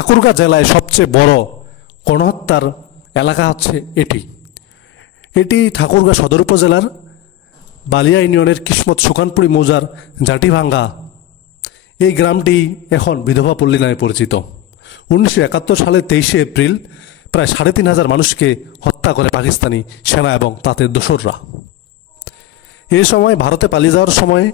ঠাকুরগাঁ জেলায় সবচেয়ে বড় গণহত্যার এলাকা হচ্ছে এটি। এটি ঠাকুরগাঁ সদর উপজেলার বালিয়া ইউনিয়নের কিসমত সুকানপুরি মৌজার জাটিভাঙ্গা এই গ্রামটি এখন বিধবা পল্লী নামে পরিচিত। 1971 সালের 23শে এপ্রিল প্রায় 3,500 মানুষকে হত্যা করে পাকিস্তানি সেনা এবং তাদের দোসররা। এই সময় ভারতে পালিয়ে যাওয়ার সময়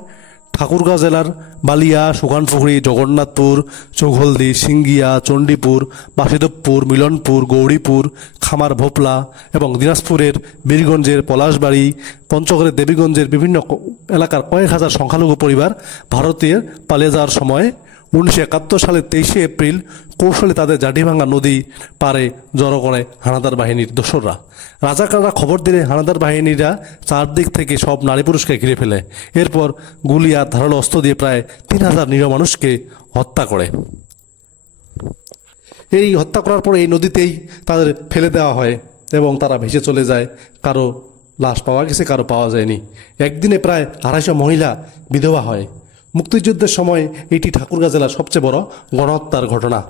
ঠাকুরগাঁও জেলার বালিয়া, সুকানপুকুরি, জগন্নাথপুর, চৌহলদি, সিঙ্গিয়া, চণ্ডীপুর, বাসুদেবপুর, মিলনপুর, গৌরীপুর, খামার ভোপলা এবং দিনাজপুরের বীরগঞ্জের পলাশবাড়ি, পঞ্চগড়ের দেবীগঞ্জের বিভিন্ন এলাকার কয়েক হাজার সংখ্যালঘু পরিবার ভারতের পালিয়ে যাওয়ার সময় 1971 সালের 23শে এপ্রিল কৌশলে তাদের জাটিভাঙ্গা নদী পারে জড়ো করে হানাদার বাহিনীর দোসররা। রাজাকাররা খবর দিলে হানাদার বাহিনীরা চারদিক থেকে সব নারী পুরুষকে ঘিরে ফেলে। এরপর গুলি আর ধারালো অস্ত্র দিয়ে প্রায় 3,000 নিরীহ মানুষকে হত্যা করে। এই হত্যা করার পর এই নদীতেই তাদের ফেলে দেওয়া হয় এবং তারা ভেসে চলে যায়। কারো লাশ পাওয়া গেছে, কারো পাওয়া যায়নি। একদিনে প্রায় 250 মহিলা বিধবা হয়। মুক্তিযুদ্ধের সময় এটি ঠাকুরগাঁ জেলার সবচেয়ে বড় গণহত্যার ঘটনা।